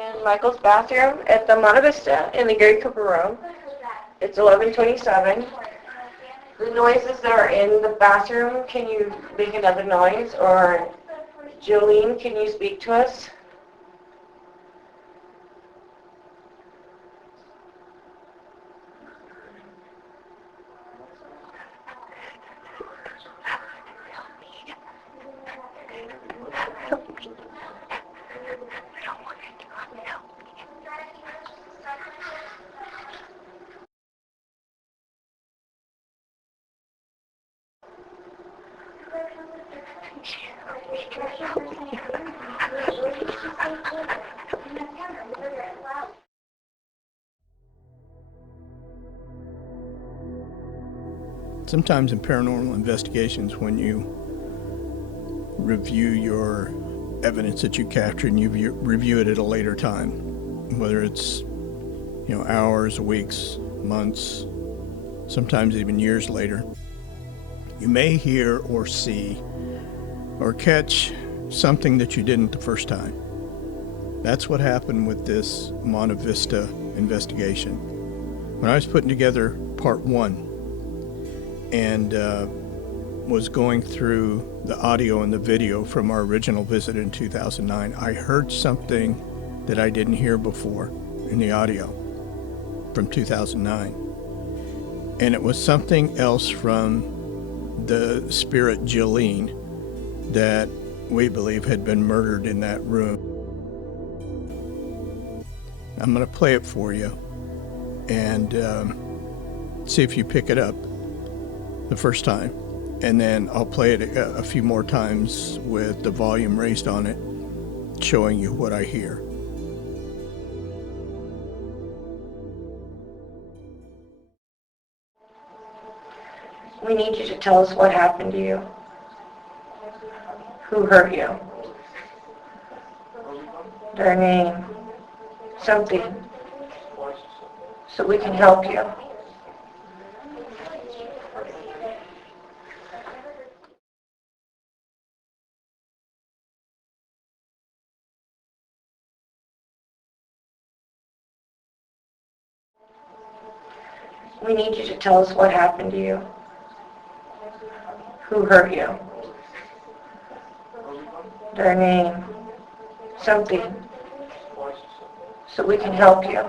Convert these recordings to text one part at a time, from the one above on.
in Michael's bathroom at the Monte Vista in the Gary Cooper room. It's 11:27. The noises that are in the bathroom, can you make another noise? Or Jilleen, can you speak to us? Sometimes in paranormal investigations, when you review your evidence that you captured and you review it at a later time, whether it's hours, weeks, months, sometimes even years later, you may hear or see or catch something that you didn't the first time. That's what happened with this Monte Vista investigation. When I was putting together part one and was going through the audio and the video from our original visit in 2009, I heard something that I didn't hear before in the audio from 2009. And it was something else from the spirit Jilleen that we believe had been murdered in that room. I'm going to play it for you and see if you pick it up the first time. And then I'll play it a few more times with the volume raised on it, showing you what I hear. We need you to tell us what happened to you. Who hurt you? Their name. Something. So we can help you. We need you to tell us what happened to you. Who hurt you? Their name. Something. So we can help you.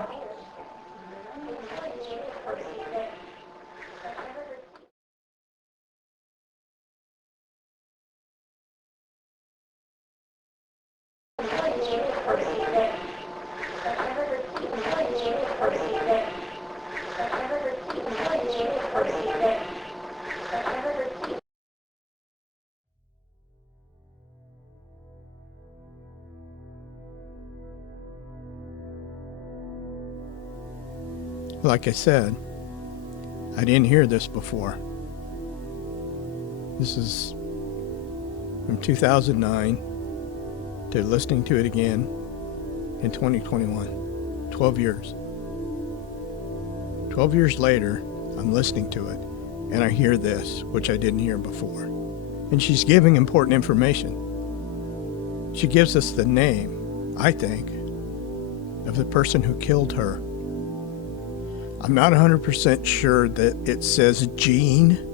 Like I said, I didn't hear this before. This is from 2009 to listening to it again in 2021. 12 years. 12 years later, I'm listening to it, and I hear this, which I didn't hear before. And she's giving important information. She gives us the name, I think, of the person who killed her. I'm not 100% sure that it says Jean,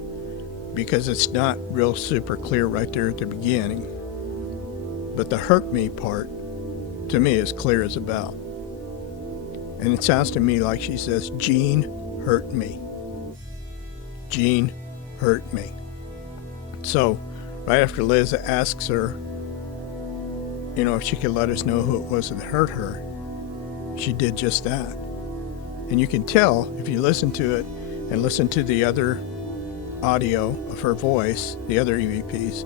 because it's not real super clear right there at the beginning. But the hurt me part, to me, is clear as a bell. And it sounds to me like she says, Jean hurt me. Jean hurt me. So, right after Liz asks her, if she could let us know who it was that hurt her, she did just that. And you can tell, if you listen to it and listen to the other audio of her voice, the other EVPs,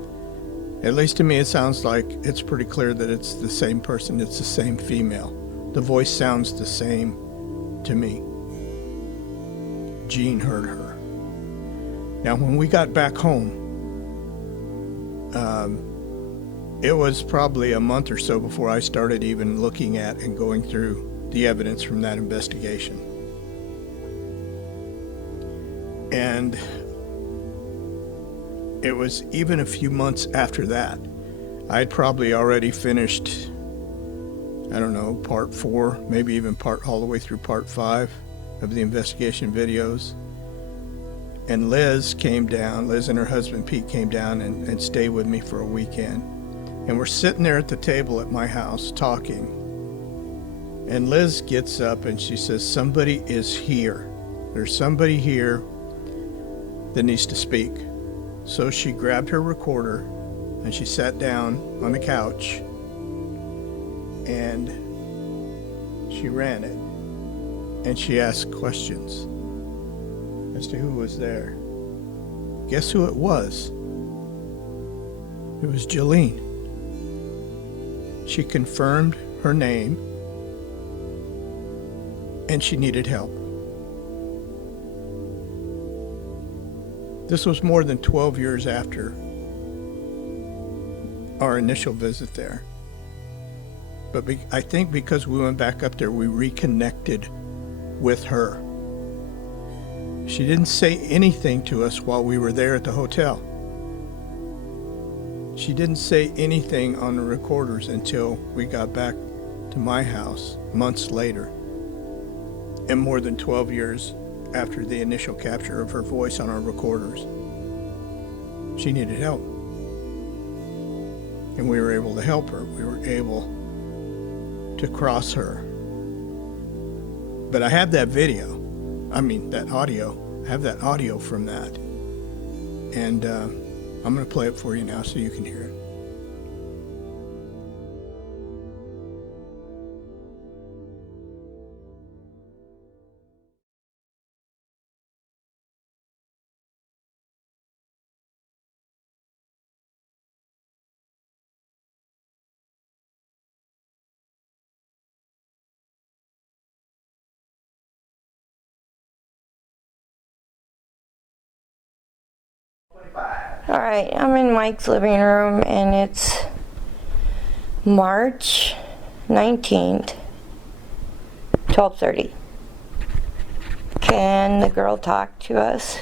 at least to me it sounds like it's pretty clear that it's the same person, it's the same female. The voice sounds the same to me. Jean heard her. Now when we got back home, it was probably a month or so before I started even looking at and going through the evidence from that investigation. And it was even a few months after that. I had probably already finished I don't know, part 4, maybe even all the way through part 5 of the investigation videos. And Liz and her husband Pete came down and stayed with me for a weekend. And we're sitting there at the table at my house talking. And Liz gets up and she says, somebody is here. There's somebody here that needs to speak. So she grabbed her recorder and she sat down on the couch and she ran it. And she asked questions as to who was there. Guess who it was? It was Jilleen. She confirmed her name and she needed help. This was more than 12 years after our initial visit there. But I think because we went back up there, we reconnected with her. She didn't say anything to us while we were there at the hotel. She didn't say anything on the recorders until we got back to my house months later, and more than 12 years after the initial capture of her voice on our recorders. She needed help. And we were able to help her. We were able to cross her. But I have that video. That audio. I have that audio from that. And I'm going to play it for you now so you can hear it. All right, I'm in Mike's living room and it's March 19th, 12:30. Can the girl talk to us?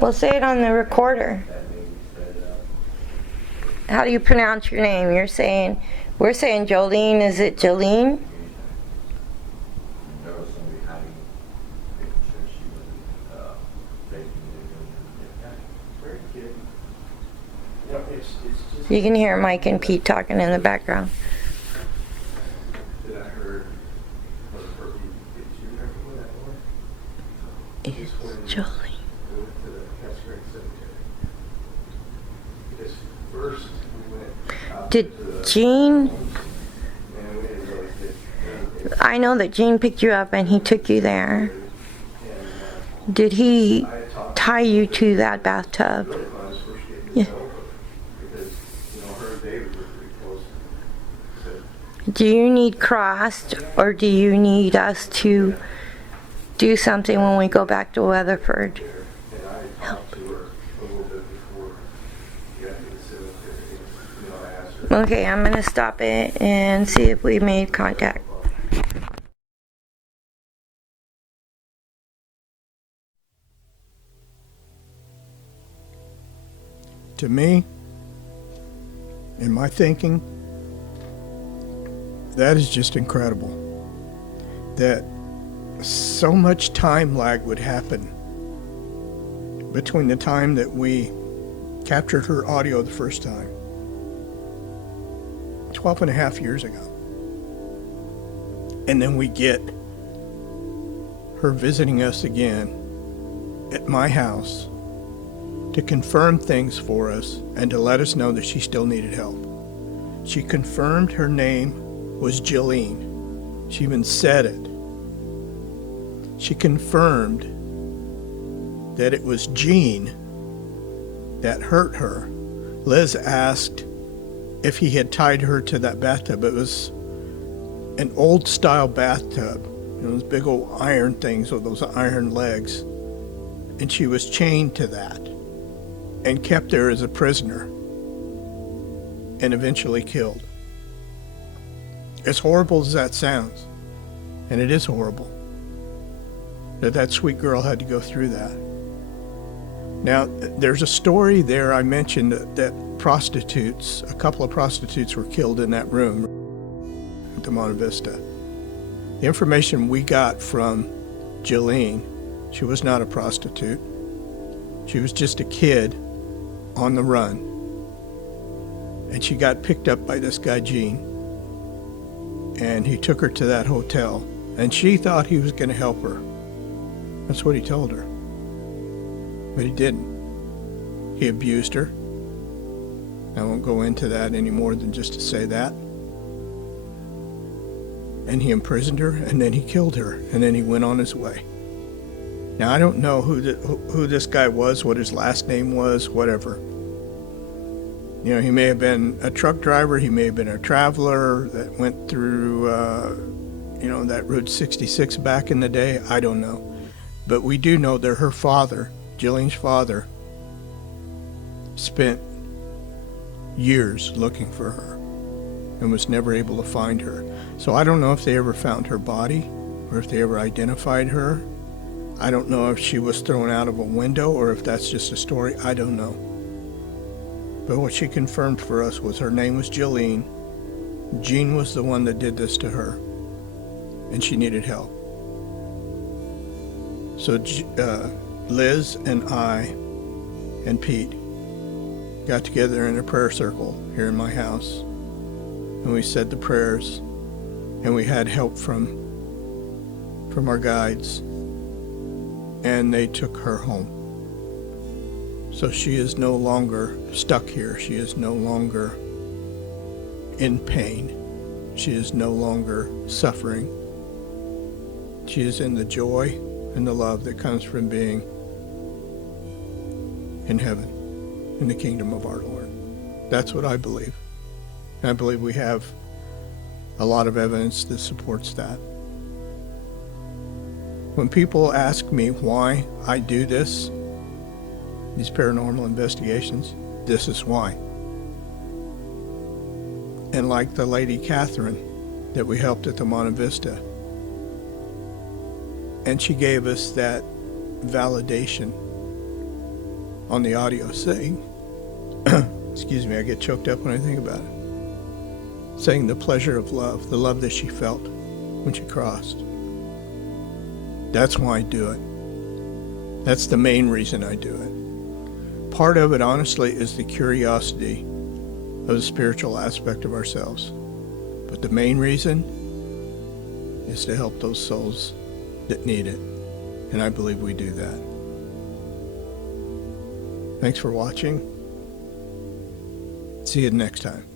We'll say it on the recorder. How do you pronounce your name? We're saying Jolene. Is it Jilleen? You can hear Mike and Pete talking in the background. It's Jolene. Did Gene, I know that Gene picked you up and he took you there. Did he tie you to that bathtub? Yeah. Do you need crossed or do you need us to do something when we go back to Weatherford? Help. Okay, I'm going to stop it and see if we made contact. To me, in my thinking, that is just incredible. That so much time lag would happen between the time that we captured her audio the first time, 12 and a half years ago. And then we get her visiting us again at my house to confirm things for us and to let us know that she still needed help. She confirmed her name was Jilleen. She even said it. She confirmed that it was Gene that hurt her. Liz asked if he had tied her to that bathtub. It was an old style bathtub, those big old iron things with those iron legs. And she was chained to that and kept there as a prisoner and eventually killed. As horrible as that sounds, and it is horrible, that sweet girl had to go through that. Now, there's a story there I mentioned that prostitutes, a couple of prostitutes were killed in that room at the Monte Vista. The information we got from Jilleen, she was not a prostitute. She was just a kid on the run. And she got picked up by this guy, Gene. And he took her to that hotel. And she thought he was going to help her. That's what he told her. But he didn't. He abused her. I won't go into that any more than just to say that. And he imprisoned her, and then he killed her, and then he went on his way. Now, I don't know who this guy was, what his last name was, whatever. You know, he may have been a truck driver, he may have been a traveler that went through, that Route 66 back in the day. I don't know. But we do know that her father, Jilleen's father, spent years looking for her and was never able to find her. So I don't know if they ever found her body or if they ever identified her. I don't know if she was thrown out of a window or if that's just a story. I don't know. But what she confirmed for us was her name was Jilleen. Gene was the one that did this to her, and she needed help. So Liz and I and Pete got together in a prayer circle here in my house, and we said the prayers, and we had help from our guides, and they took her home. So she is no longer stuck here. She is no longer in pain. She is no longer suffering. She is in the joy and the love that comes from being in heaven, in the kingdom of our Lord. That's what I believe. And I believe we have a lot of evidence that supports that. When people ask me why I do this, these paranormal investigations, this is why. And like the lady Catherine that we helped at the Monte Vista, and she gave us that validation on the audio saying, excuse me, I get choked up when I think about it, saying the pleasure of love, the love that she felt when she crossed. That's why I do it. That's the main reason I do it. Part of it, honestly, is the curiosity of the spiritual aspect of ourselves. But the main reason is to help those souls that need it. And I believe we do that. Thanks for watching. See you next time.